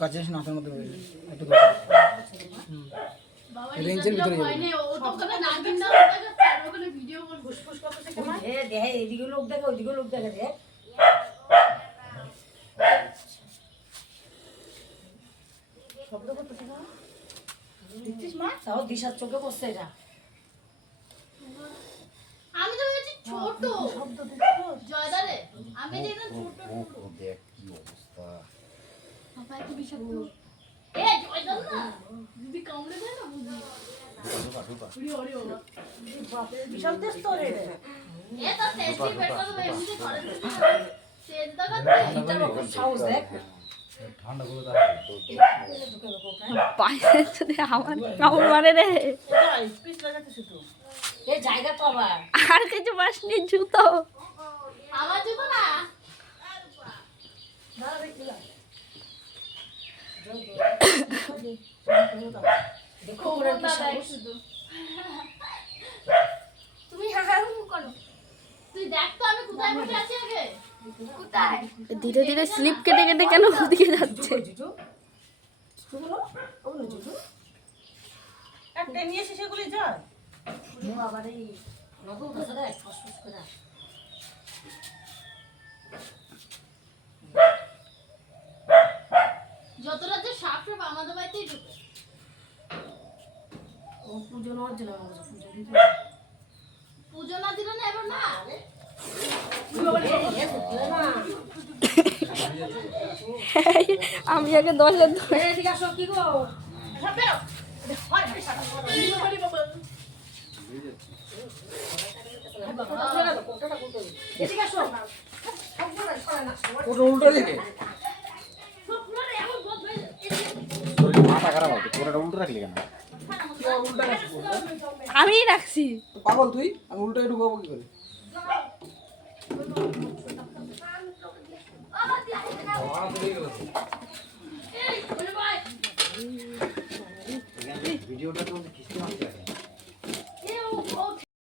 কাছে এসে নাকের মধ্যে একটু রেঞ্জের ভিতরে এদিকে লোক দেখে ওইদিকে লোক দেখে রে শব্দ করতেছে না দেখছিস মা তাও দিশার চোখে বসছে এটা আমি তো বলছি ছোট শব্দ দেখছো জয়দারে আমি দেখলাম ছোট দেখ কি অবস্থা বাবা একটু বিষাক্ত এ জয়দার না যদি কামড়ে দেয় না বুঝি ওরে ওরে ওরে বাপরে বিশাল তেজ তো রে এ তো টেস্টি বেট করবে এমনি করে তেজ দাও এটা রকম সাউন্ড দেখ ঠান্ডা করে পায়ে যদি আমার কামড় মারে রে পিস লাগাতেছে তো এই জায়গা তো আবার আর কিছু পাসনি জুতো আওয়াজ দিবো না দাঁড়া দেখলা দেখো ওরা কি সাহস তুমি হাহা করো তুই দেখ তো আমি কোথায় বসে আছি আগে কোথায় ধীরে ধীরে স্লিপ কেটে কেটে কেন ওদিকে যাচ্ছে জুজু শুনো ওগুলো জুজু একটা নিয়ে এসে সেগুলি যায় আবার এই নতুন কথা দেখ ফসফস করে যতটা যে সাপ সাপ আমাদের বাড়িতেই ঢুকে ও পুজো নেওয়ার জন্য আমার কাছে পুজো দিতে পুজো না দিল না এবার না আমি আগে 10 হাত ধরে এদিকে আসো কি গো এদিকে আসো ওটা উল্টো দিকে মাথা খারাপ হবে পুরোটা উল্টো রাখলি কেন আমি রাখছি পাগল তুই আমি উল্টো ঢুকাবো কি করে ভিডিওটা তো